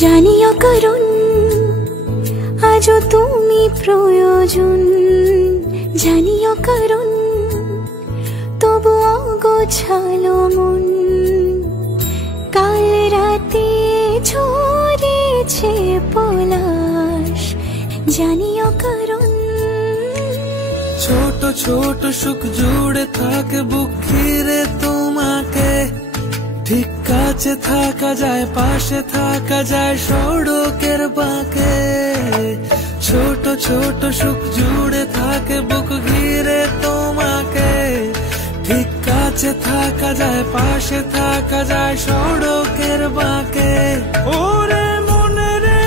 জানিও কারণ আজও তুমি প্রয়োজন, জানিও কারণ তবু অগোছালো মন। কাল রাতে ঝরেছে পলাশ, জানিও কারণ। ছোট ছোট সুখ জুড়ে থাকে বুক ঘিরে তোমাকে, ঠিক কাছে থাকা যায়, পাশে থাকা যায় সড়কের বাঁকে। ছোট ছোট সুখ জুড়ে থাকে বুক ঘিরে তোমাকে, ঠিক কাছে থাকা যায়, পাশে থাকা যায় সড়কের বাঁকে। ওরে মনে রে,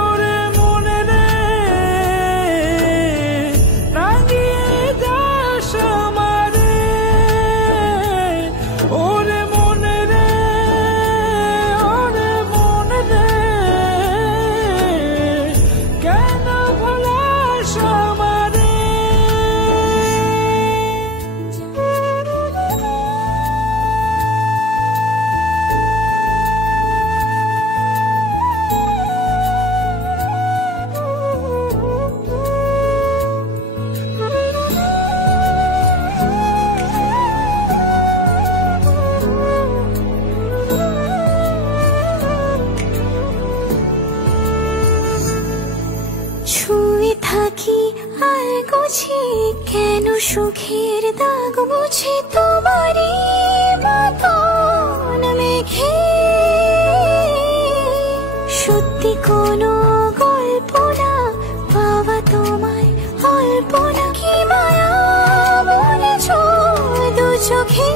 ওরে মনে রে, রাঙিয়ে দাস আমারে। ওরে মনে রে, ওরে মনে রে, কেন ভোলাস আমারে। ছুঁয়ে থাকি আর গোছি কেন সুখের দাগ মুছে তোমারই মতন মেঘে। সত্যি কোনো গল্প না পাওয়া তোমায় অল্প না, কি মায়া বলেছ দু চোখে।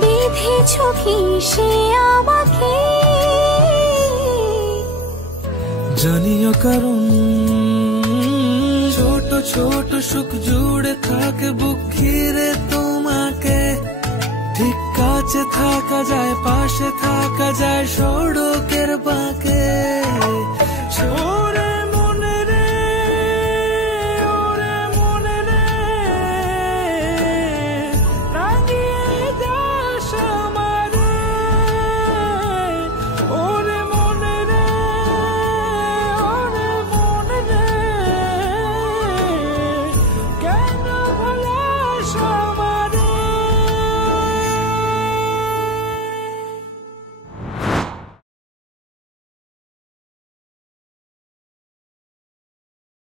বেঁধেছ কি সে আমাকে, জানিও কারণ ছোট ছোট সুখ জুড়ে থাকে বুক ঘিরে তোমাকে, ঠিক কাছে থাকা যায়, পাশে থাকা যায় সড়ক